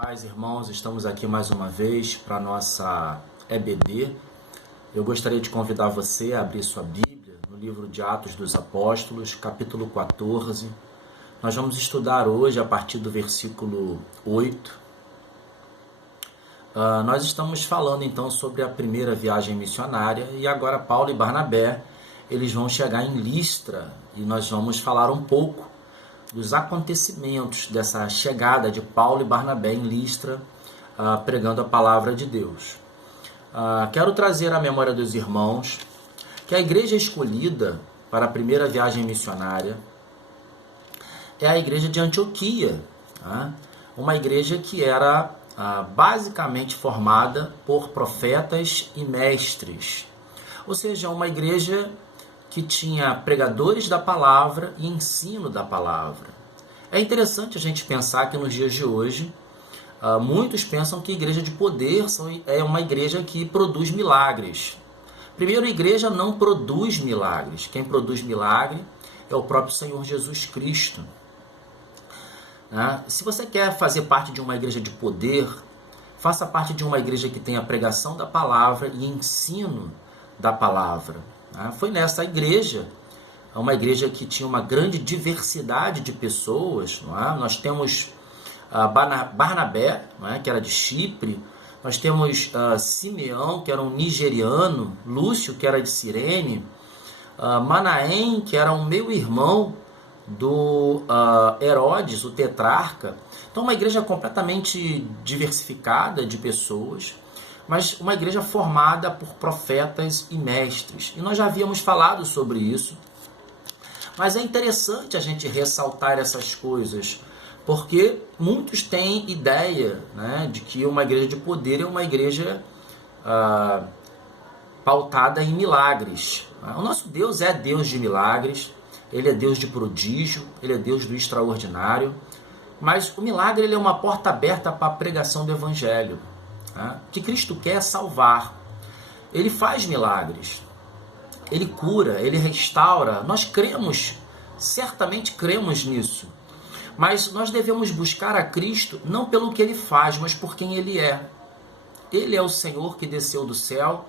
Paz, irmãos, estamos aqui mais uma vez para a nossa EBD. Eu gostaria de convidar você a abrir sua Bíblia no livro de Atos dos Apóstolos, capítulo 14. Nós vamos estudar hoje a partir do versículo 8. Nós estamos falando então sobre a primeira viagem missionária e agora Paulo e Barnabé, eles vão chegar em Listra e nós vamos falar um pouco dos acontecimentos dessa chegada de Paulo e Barnabé em Listra, pregando a palavra de Deus. Quero trazer à memória dos irmãos que a igreja escolhida para a primeira viagem missionária é a igreja de Antioquia, uma igreja que era basicamente formada por profetas e mestres, ou seja, uma igreja que tinha pregadores da palavra e ensino da palavra. É interessante a gente pensar que nos dias de hoje, muitos pensam que a igreja de poder é uma igreja que produz milagres. Primeiro, a igreja não produz milagres. Quem produz milagre é o próprio Senhor Jesus Cristo. Se você quer fazer parte de uma igreja de poder, faça parte de uma igreja que tenha pregação da palavra e ensino da palavra. Foi nessa igreja, uma igreja que tinha uma grande diversidade de pessoas. Nós temos Barnabé, que era de Chipre, nós temos Simeão, que era um nigeriano, Lúcio, que era de Cirene, Manaém, que era um meio-irmão do Herodes, o tetrarca. Então, uma igreja completamente diversificada de pessoas, mas uma igreja formada por profetas e mestres. E nós já havíamos falado sobre isso, mas é interessante a gente ressaltar essas coisas, porque muitos têm ideia, de que uma igreja de poder é uma igreja pautada em milagres. O nosso Deus é Deus de milagres, Ele é Deus de prodígio, Ele é Deus do extraordinário, mas o milagre ele é uma porta aberta para a pregação do Evangelho. O que Cristo quer é salvar. Ele faz milagres, Ele cura, Ele restaura. Nós cremos, certamente cremos nisso. Mas nós devemos buscar a Cristo não pelo que Ele faz, mas por quem Ele é. Ele é o Senhor que desceu do céu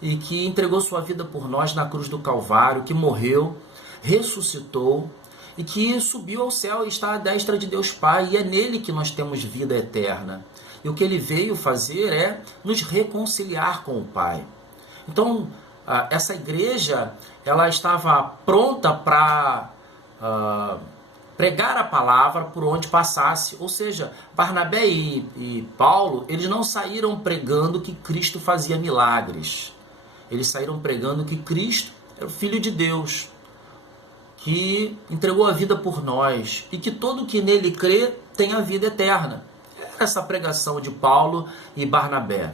e que entregou sua vida por nós na cruz do Calvário, que morreu, ressuscitou e que subiu ao céu e está à destra de Deus Pai. E é nele que nós temos vida eterna. E o que ele veio fazer é nos reconciliar com o Pai. Então, essa igreja, ela estava pronta para pregar a palavra por onde passasse. Ou seja, Barnabé e Paulo, eles não saíram pregando que Cristo fazia milagres. Eles saíram pregando que Cristo era o Filho de Deus, que entregou a vida por nós e que todo que nele crê tem a vida eterna. Essa pregação de Paulo e Barnabé.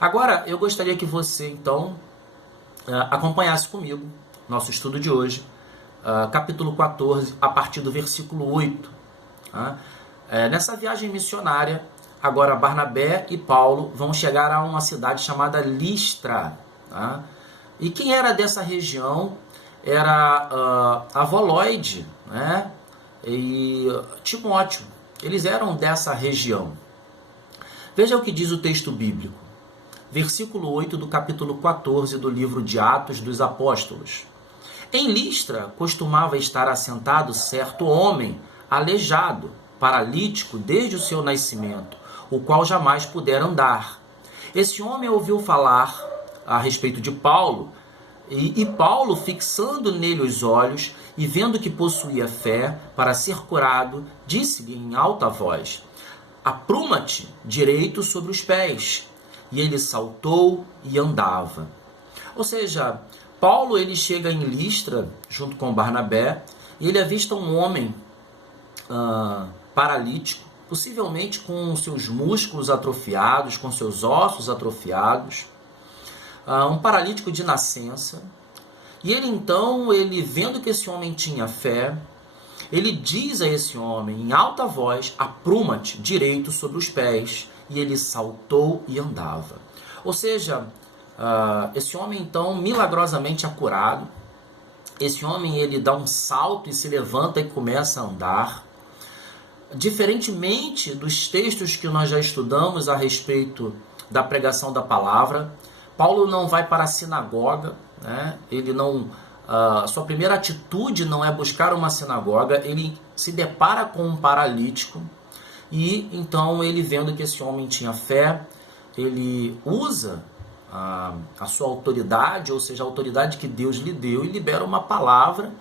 Agora, eu gostaria que você, então, acompanhasse comigo nosso estudo de hoje, capítulo 14, a partir do versículo 8. Nessa viagem missionária, agora Barnabé e Paulo vão chegar a uma cidade chamada Listra. E quem era dessa região era Avoloide, e Timóteo. Eles eram dessa região. Veja o que diz o texto bíblico. Versículo 8 do capítulo 14 do livro de Atos dos Apóstolos. Em Listra costumava estar assentado certo homem, aleijado, paralítico desde o seu nascimento, o qual jamais pudera andar. Esse homem ouviu falar a respeito de Paulo, e Paulo, fixando nele os olhos e vendo que possuía fé para ser curado, disse-lhe em alta voz: apruma-te direito sobre os pés. E ele saltou e andava. Ou seja, Paulo ele chega em Listra, junto com Barnabé, e ele avista um homem paralítico, possivelmente com seus músculos atrofiados, com seus ossos atrofiados, um paralítico de nascença. E ele então, vendo que esse homem tinha fé, ele diz a esse homem em alta voz: apruma-te direito sobre os pés. E ele saltou e andava. Ou seja, esse homem então milagrosamente é curado. Esse homem ele dá um salto e se levanta e começa a andar. diferentemente dos textos que nós já estudamos a respeito da pregação da palavra, Paulo não vai para a sinagoga, né? Ele não, sua primeira atitude não é buscar uma sinagoga, ele se depara com um paralítico e então ele, vendo que esse homem tinha fé, ele usa a sua autoridade, ou seja, a autoridade que Deus lhe deu, e libera uma palavra,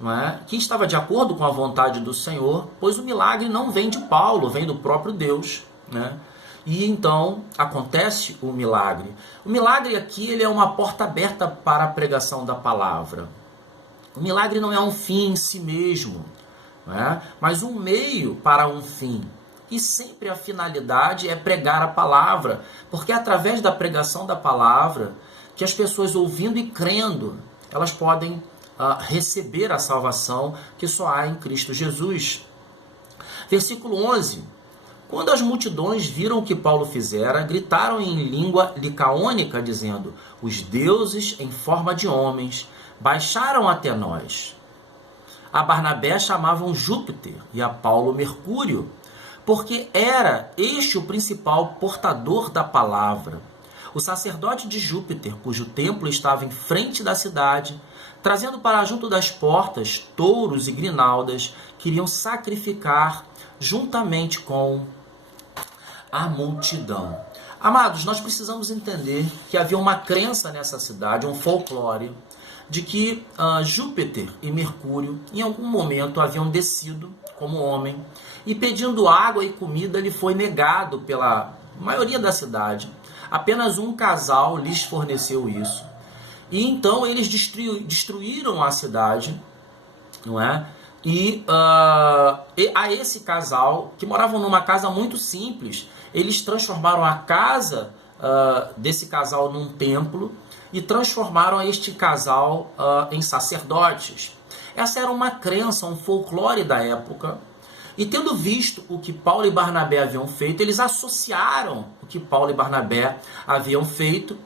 não é, que estava de acordo com a vontade do Senhor, pois o milagre não vem de Paulo, vem do próprio Deus, né? E então acontece o milagre. O milagre aqui, ele é uma porta aberta para a pregação da palavra. O milagre não é um fim em si mesmo, né? Mas um meio para um fim. E sempre a finalidade é pregar a palavra, porque é através da pregação da palavra que as pessoas, ouvindo e crendo, elas podem receber a salvação que só há em Cristo Jesus. Versículo 11. Quando as multidões viram o que Paulo fizera, gritaram em língua licaônica, dizendo: os deuses em forma de homens baixaram até nós. A Barnabé chamavam Júpiter e a Paulo Mercúrio, porque era este o principal portador da palavra. O sacerdote de Júpiter, cujo templo estava em frente da cidade, trazendo para junto das portas touros e grinaldas, queriam sacrificar juntamente com a multidão. Amados, nós precisamos entender que havia uma crença nessa cidade, um folclore, de que Júpiter e Mercúrio, em algum momento, haviam descido como homem, e pedindo água e comida lhe foi negado pela maioria da cidade. Apenas um casal lhes forneceu isso. E então eles destruíram a cidade, não é? E a esse casal, que moravam numa casa muito simples, eles transformaram a casa desse casal num templo e transformaram este casal em sacerdotes. Essa era uma crença, um folclore da época. E tendo visto o que Paulo e Barnabé haviam feito, eles associaram o que Paulo e Barnabé haviam feito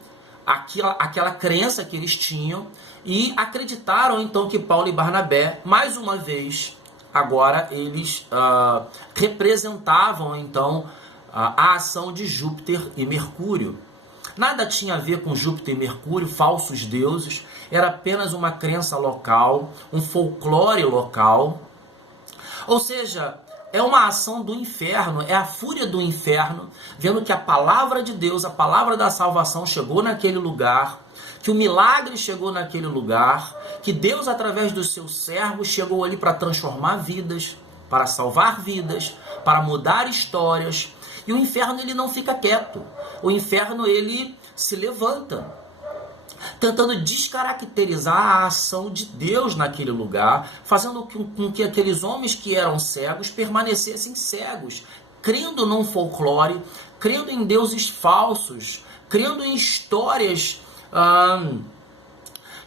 àquela crença que eles tinham e acreditaram então que Paulo e Barnabé, mais uma vez, agora eles representavam então a ação de Júpiter e Mercúrio. Nada tinha a ver com Júpiter e Mercúrio, falsos deuses, era apenas uma crença local, um folclore local. Ou seja, é uma ação do inferno, é a fúria do inferno, vendo que a palavra de Deus, a palavra da salvação chegou naquele lugar, que o milagre chegou naquele lugar, que Deus, através dos seus servos, chegou ali para transformar vidas, para salvar vidas, para mudar histórias. E o inferno, ele não fica quieto. O inferno, ele se levanta, tentando descaracterizar a ação de Deus naquele lugar, fazendo com que aqueles homens que eram cegos permanecessem cegos, crendo num folclore, crendo em deuses falsos, crendo em histórias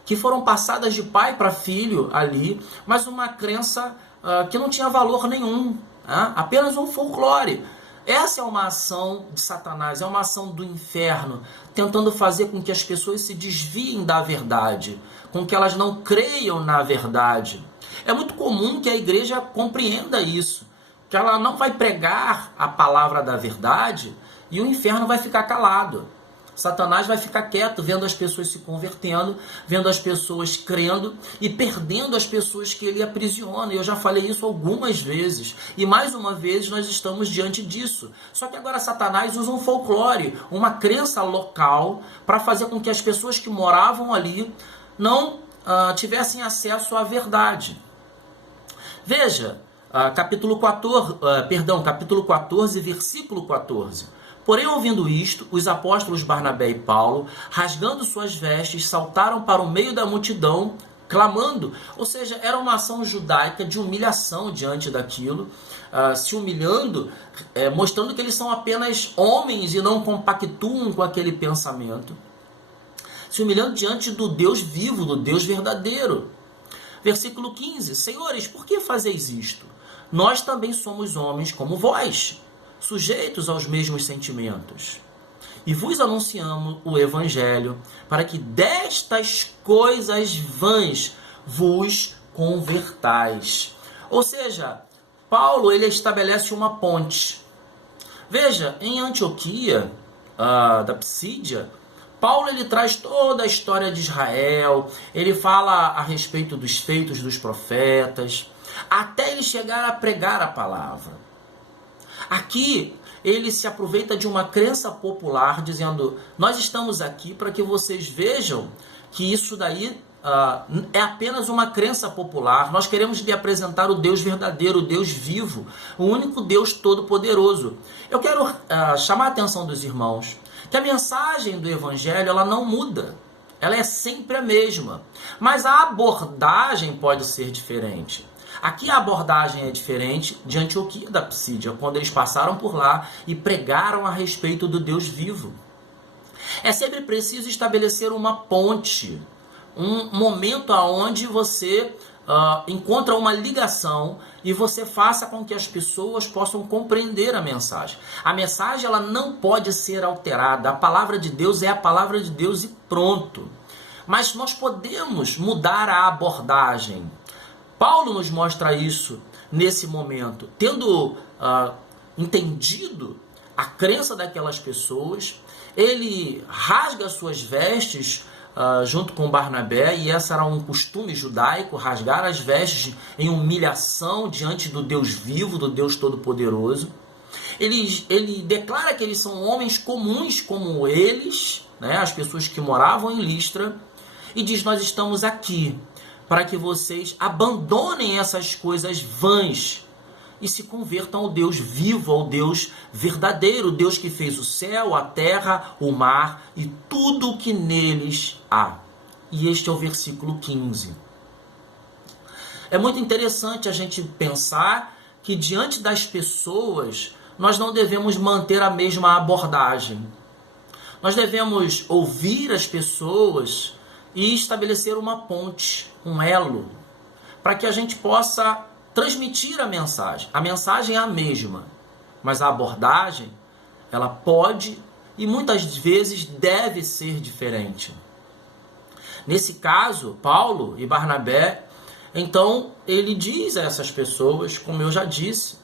que foram passadas de pai para filho ali, mas uma crença que não tinha valor nenhum, apenas um folclore. Essa é uma ação de Satanás, é uma ação do inferno, tentando fazer com que as pessoas se desviem da verdade, com que elas não creiam na verdade. É muito comum que a igreja compreenda isso, que ela não vai pregar a palavra da verdade e o inferno vai ficar calado. Satanás vai ficar quieto, vendo as pessoas se convertendo, vendo as pessoas crendo e perdendo as pessoas que ele aprisiona. Eu já falei isso algumas vezes. E mais uma vez nós estamos diante disso. Só que agora Satanás usa um folclore, uma crença local, para fazer com que as pessoas que moravam ali não tivessem acesso à verdade. Veja, capítulo 14, versículo 14. Porém, ouvindo isto, os apóstolos Barnabé e Paulo, rasgando suas vestes, saltaram para o meio da multidão, clamando. Ou seja, era uma ação judaica de humilhação diante daquilo, se humilhando, mostrando que eles são apenas homens e não compactuam com aquele pensamento. Se humilhando diante do Deus vivo, do Deus verdadeiro. Versículo 15. Senhores, por que fazeis isto? Nós também somos homens como vós, sujeitos aos mesmos sentimentos. E vos anunciamos o Evangelho, para que destas coisas vãs vos convertais. Ou seja, Paulo ele estabelece uma ponte. Veja, em Antioquia, da Psídia, Paulo ele traz toda a história de Israel, ele fala a respeito dos feitos dos profetas, até ele chegar a pregar a palavra. Aqui, ele se aproveita de uma crença popular, dizendo, nós estamos aqui para que vocês vejam que isso daí é apenas uma crença popular. Nós queremos lhe apresentar o Deus verdadeiro, o Deus vivo, o único Deus todo-poderoso. Eu quero chamar a atenção dos irmãos que a mensagem do Evangelho ela não muda. Ela é sempre a mesma. Mas a abordagem pode ser diferente. Aqui a abordagem é diferente de Antioquia da Psídia, quando eles passaram por lá e pregaram a respeito do Deus vivo. É sempre preciso estabelecer uma ponte, um momento onde você encontra uma ligação e você faça com que as pessoas possam compreender a mensagem. A mensagem ela não pode ser alterada. A palavra de Deus é a palavra de Deus e pronto. Mas nós podemos mudar a abordagem. Paulo nos mostra isso nesse momento, tendo entendido a crença daquelas pessoas, ele rasga suas vestes junto com Barnabé, e esse era um costume judaico, rasgar as vestes em humilhação diante do Deus vivo, do Deus Todo-Poderoso. Ele declara que eles são homens comuns como eles, né, as pessoas que moravam em Listra, e diz, nós estamos aqui para que vocês abandonem essas coisas vãs e se convertam ao Deus vivo, ao Deus verdadeiro, o Deus que fez o céu, a terra, o mar e tudo o que neles há. E este é o versículo 15. É muito interessante a gente pensar que diante das pessoas nós não devemos manter a mesma abordagem. Nós devemos ouvir as pessoas e estabelecer uma ponte, um elo, para que a gente possa transmitir a mensagem. A mensagem é a mesma, mas a abordagem, ela pode e muitas vezes deve ser diferente. Nesse caso, Paulo e Barnabé, então, ele diz a essas pessoas, como eu já disse,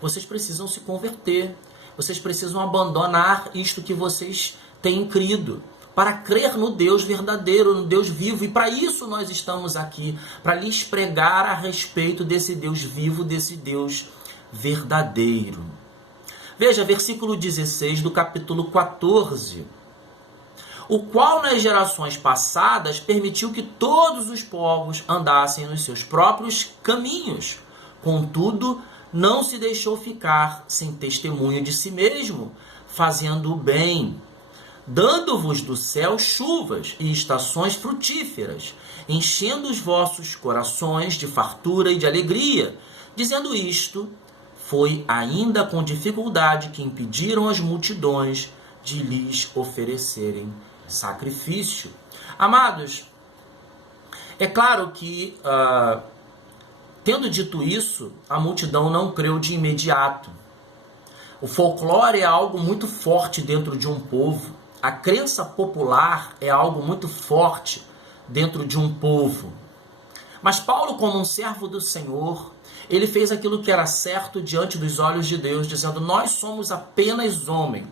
vocês precisam se converter, vocês precisam abandonar isto que vocês têm crido, para crer no Deus verdadeiro, no Deus vivo. E para isso nós estamos aqui, para lhes pregar a respeito desse Deus vivo, desse Deus verdadeiro. Veja, versículo 16 do capítulo 14. O qual nas gerações passadas permitiu que todos os povos andassem nos seus próprios caminhos. Contudo, não se deixou ficar sem testemunho de si mesmo, fazendo o bem, dando-vos do céu chuvas e estações frutíferas, enchendo os vossos corações de fartura e de alegria. Dizendo isto, foi ainda com dificuldade que impediram as multidões de lhes oferecerem sacrifício. Amados, é claro que, tendo dito isso, a multidão não creu de imediato. O folclore é algo muito forte dentro de um povo. A crença popular é algo muito forte dentro de um povo. Mas Paulo, como um servo do Senhor, ele fez aquilo que era certo diante dos olhos de Deus, dizendo, nós somos apenas homens,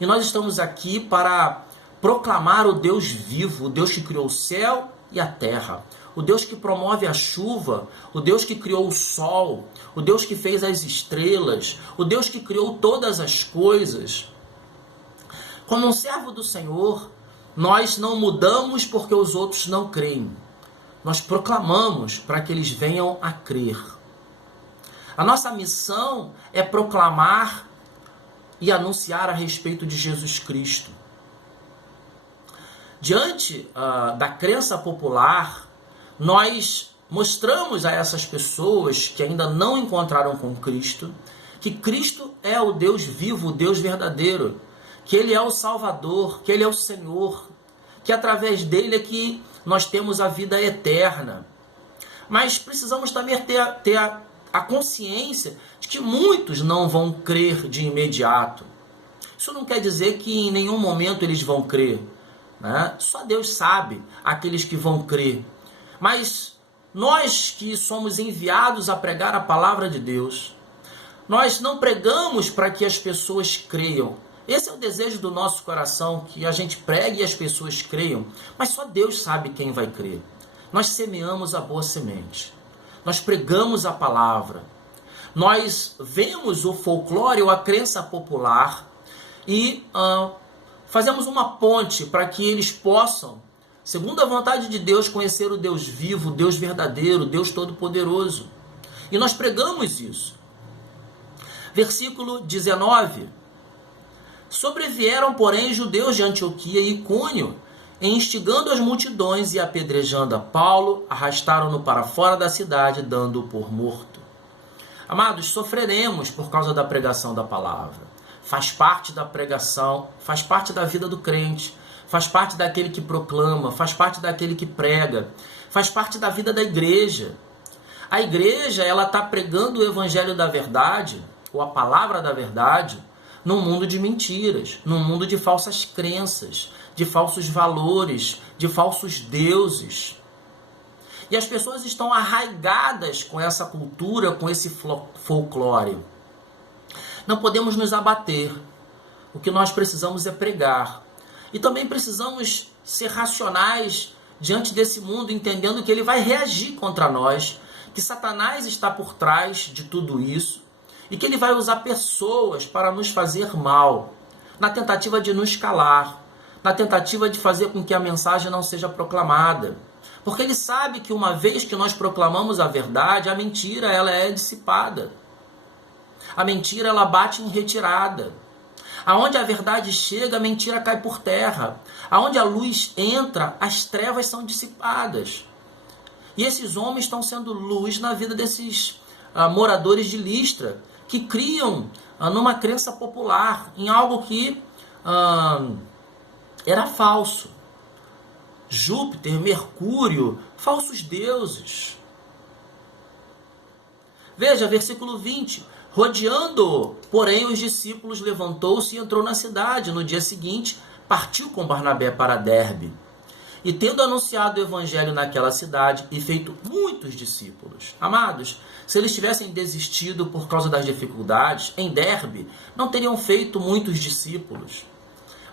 e nós estamos aqui para proclamar o Deus vivo, o Deus que criou o céu e a terra, o Deus que promove a chuva, o Deus que criou o sol, o Deus que fez as estrelas, o Deus que criou todas as coisas. Como um servo do Senhor, nós não mudamos porque os outros não creem. Nós proclamamos para que eles venham a crer. A nossa missão é proclamar e anunciar a respeito de Jesus Cristo. Diante da crença popular, nós mostramos a essas pessoas que ainda não encontraram com Cristo, que Cristo é o Deus vivo, o Deus verdadeiro, que Ele é o Salvador, que Ele é o Senhor, que através dele é que nós temos a vida eterna. Mas precisamos também ter a consciência de que muitos não vão crer de imediato. Isso não quer dizer que em nenhum momento eles vão crer, né? Só Deus sabe aqueles que vão crer. Mas nós que somos enviados a pregar a palavra de Deus, Nós não pregamos para que as pessoas creiam. Esse é o desejo do nosso coração, que a gente pregue e as pessoas creiam, mas só Deus sabe quem vai crer. Nós semeamos a boa semente. Nós pregamos a palavra. Nós vemos o folclore ou a crença popular e fazemos uma ponte para que eles possam, segundo a vontade de Deus, conhecer o Deus vivo, o Deus verdadeiro, o Deus todo-poderoso. E nós pregamos isso. Versículo 19. Sobrevieram, porém, judeus de Antioquia e Icônio, e instigando as multidões e apedrejando a Paulo, arrastaram-no para fora da cidade, dando-o por morto. Amados, sofreremos por causa da pregação da palavra. Faz parte da pregação, faz parte da vida do crente, faz parte daquele que proclama, faz parte daquele que prega, faz parte da vida da igreja. A igreja, ela está pregando o evangelho da verdade, ou a palavra da verdade, num mundo de mentiras, num mundo de falsas crenças, de falsos valores, de falsos deuses. E as pessoas estão arraigadas com essa cultura, com esse folclore. Não podemos nos abater. O que nós precisamos é pregar. E também precisamos ser racionais diante desse mundo, entendendo que ele vai reagir contra nós, que Satanás está por trás de tudo isso, e que ele vai usar pessoas para nos fazer mal, na tentativa de nos calar, na tentativa de fazer com que a mensagem não seja proclamada. Porque ele sabe que uma vez que nós proclamamos a verdade, a mentira ela é dissipada. A mentira ela bate em retirada. Aonde a verdade chega, a mentira cai por terra. Aonde a luz entra, as trevas são dissipadas. E esses homens estão sendo luz na vida desses moradores de Listra, que criam numa crença popular, em algo que era falso. Júpiter, Mercúrio, falsos deuses. Veja, versículo 20. Rodeando, porém, os discípulos, levantou-se e entrou na cidade. No dia seguinte, partiu com Barnabé para Derbe. E tendo anunciado o evangelho naquela cidade e feito muitos discípulos. Amados, se eles tivessem desistido por causa das dificuldades, em Derbe, não teriam feito muitos discípulos.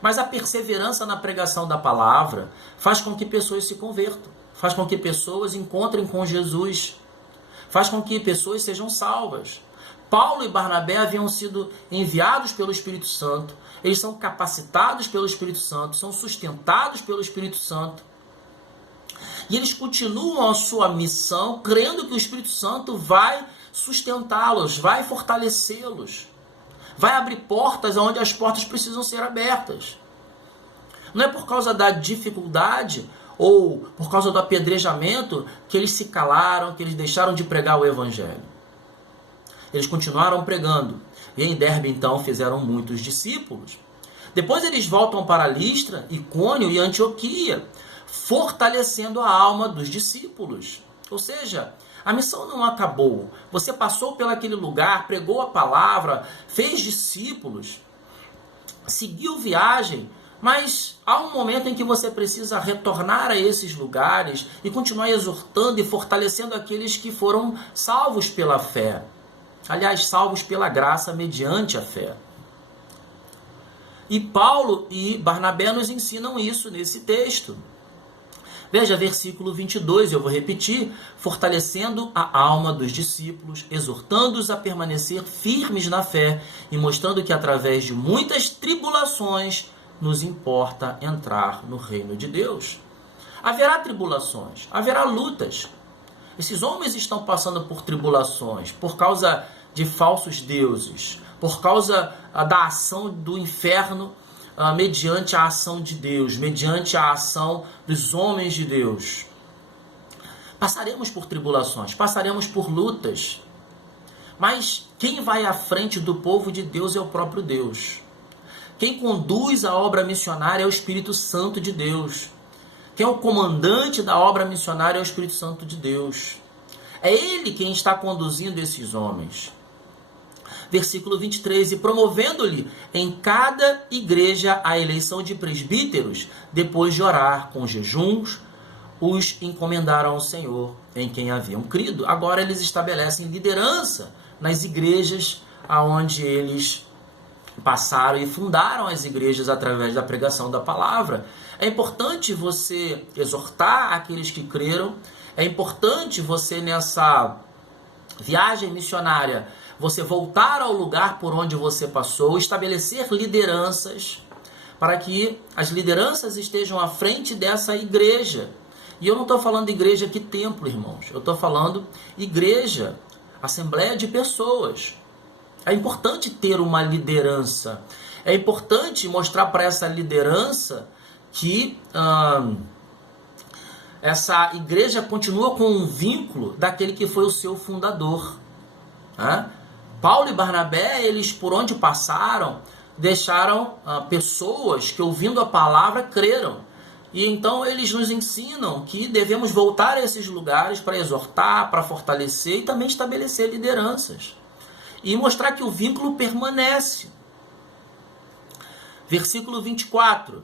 Mas a perseverança na pregação da palavra faz com que pessoas se convertam, faz com que pessoas encontrem com Jesus, faz com que pessoas sejam salvas. Paulo e Barnabé haviam sido enviados pelo Espírito Santo, eles são capacitados pelo Espírito Santo, são sustentados pelo Espírito Santo. E eles continuam a sua missão, crendo que o Espírito Santo vai sustentá-los, vai fortalecê-los, vai abrir portas onde as portas precisam ser abertas. Não é por causa da dificuldade ou por causa do apedrejamento que eles se calaram, que eles deixaram de pregar o Evangelho. Eles continuaram pregando. E em Derbe, então, fizeram muitos discípulos. Depois eles voltam para Listra, Icônio e Antioquia, fortalecendo a alma dos discípulos. Ou seja, a missão não acabou. Você passou por aquele lugar, pregou a palavra, fez discípulos, seguiu viagem, mas há um momento em que você precisa retornar a esses lugares e continuar exortando e fortalecendo aqueles que foram salvos pela fé. Aliás, salvos pela graça mediante a fé. E Paulo e Barnabé nos ensinam isso nesse texto. Veja, versículo 22, eu vou repetir. Fortalecendo a alma dos discípulos, exortando-os a permanecer firmes na fé e mostrando que através de muitas tribulações nos importa entrar no reino de Deus. Haverá tribulações, haverá lutas. Esses homens estão passando por tribulações por causa de falsos deuses, por causa da ação do inferno mediante a ação de Deus, mediante a ação dos homens de Deus. Passaremos por tribulações, passaremos por lutas, mas quem vai à frente do povo de Deus é o próprio Deus. Quem conduz a obra missionária é o Espírito Santo de Deus. Quem é o comandante da obra missionária é o Espírito Santo de Deus. É Ele quem está conduzindo esses homens. Versículo 23, e promovendo-lhe em cada igreja a eleição de presbíteros, depois de orar com jejuns, os encomendaram ao Senhor, em quem haviam crido. Agora eles estabelecem liderança nas igrejas aonde eles passaram e fundaram as igrejas através da pregação da palavra. É importante você exortar aqueles que creram, é importante você nessa viagem missionária, você voltar ao lugar por onde você passou, estabelecer lideranças, para que as lideranças estejam à frente dessa igreja. E eu não estou falando igreja que templo, irmãos. Eu estou falando igreja, assembleia de pessoas. É importante ter uma liderança. É importante mostrar para essa liderança que essa igreja continua com um vínculo daquele que foi o seu fundador. Paulo e Barnabé, eles por onde passaram, deixaram pessoas que ouvindo a palavra creram. E então eles nos ensinam que devemos voltar a esses lugares para exortar, para fortalecer e também estabelecer lideranças. E mostrar que o vínculo permanece. Versículo 24.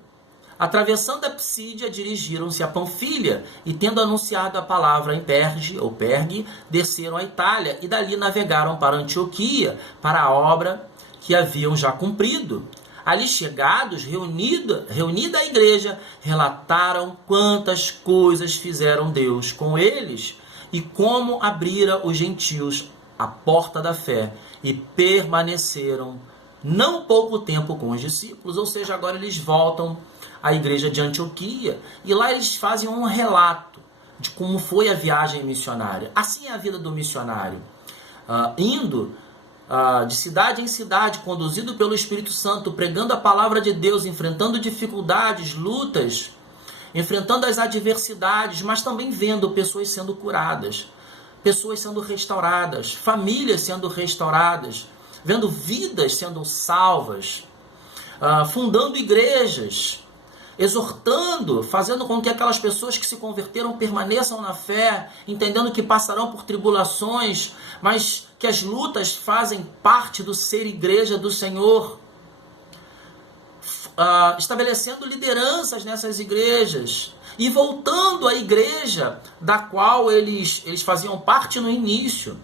Atravessando a Psídia, dirigiram-se a Panfilha e, tendo anunciado a palavra em Perge, ou Pergue, desceram à Itália e dali navegaram para Antioquia, para a obra que haviam já cumprido. Ali chegados, reunida a igreja, relataram quantas coisas fizeram Deus com eles e como abrira os gentios a porta da fé e permaneceram não pouco tempo com os discípulos. Ou seja, agora eles voltam à igreja de Antioquia e lá eles fazem um relato de como foi a viagem missionária. Assim é a vida do missionário, indo de cidade em cidade, conduzido pelo Espírito Santo, pregando a palavra de Deus, enfrentando dificuldades, lutas, enfrentando as adversidades, mas também vendo pessoas sendo curadas, pessoas sendo restauradas, famílias sendo restauradas, vendo vidas sendo salvas, fundando igrejas, exortando, fazendo com que aquelas pessoas que se converteram permaneçam na fé, entendendo que passarão por tribulações, mas que as lutas fazem parte do ser igreja do Senhor, estabelecendo lideranças nessas igrejas e voltando à igreja da qual eles faziam parte no início.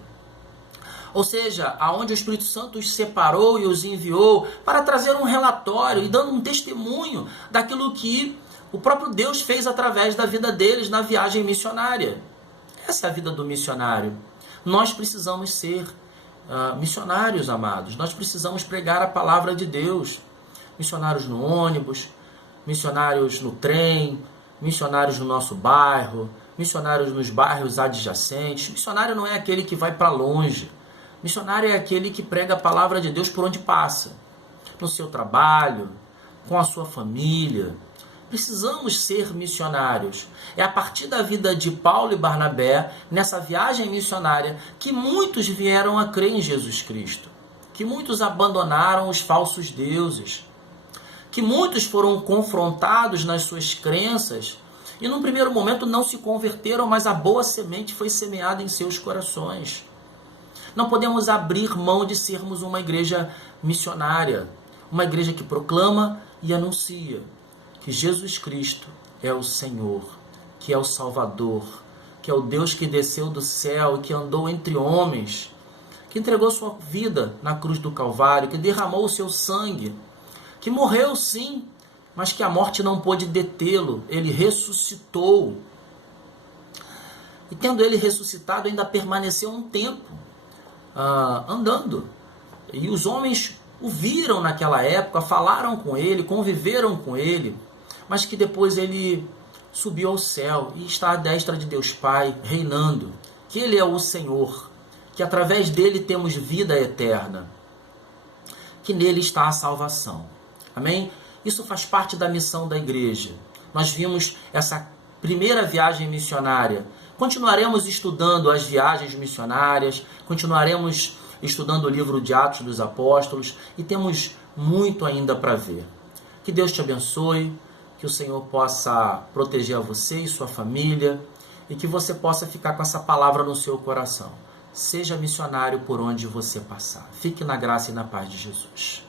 Ou seja, aonde o Espírito Santo os separou e os enviou para trazer um relatório e dando um testemunho daquilo que o próprio Deus fez através da vida deles na viagem missionária. Essa é a vida do missionário. Nós precisamos ser missionários, amados. Nós precisamos pregar a palavra de Deus. Missionários no ônibus, missionários no trem, missionários no nosso bairro, missionários nos bairros adjacentes. Missionário não é aquele que vai para longe. Missionário é aquele que prega a palavra de Deus por onde passa. No seu trabalho, com a sua família. Precisamos ser missionários. É a partir da vida de Paulo e Barnabé, nessa viagem missionária, que muitos vieram a crer em Jesus Cristo. Que muitos abandonaram os falsos deuses. Que muitos foram confrontados nas suas crenças e num primeiro momento não se converteram, mas a boa semente foi semeada em seus corações. Não podemos abrir mão de sermos uma igreja missionária, uma igreja que proclama e anuncia que Jesus Cristo é o Senhor, que é o Salvador, que é o Deus que desceu do céu e que andou entre homens, que entregou sua vida na cruz do Calvário, que derramou o seu sangue, que morreu sim, mas que a morte não pôde detê-lo, ele ressuscitou. E tendo ele ressuscitado, ainda permaneceu um tempo andando. E os homens o viram naquela época, falaram com ele, conviveram com ele, mas que depois ele subiu ao céu e está à destra de Deus Pai, reinando, que ele é o Senhor, que através dele temos vida eterna, que nele está a salvação. Amém? Isso faz parte da missão da igreja. Nós vimos essa primeira viagem missionária. Continuaremos estudando as viagens missionárias, continuaremos estudando o livro de Atos dos Apóstolos e temos muito ainda para ver. Que Deus te abençoe, que o Senhor possa proteger a você e sua família e que você possa ficar com essa palavra no seu coração. Seja missionário por onde você passar. Fique na graça e na paz de Jesus.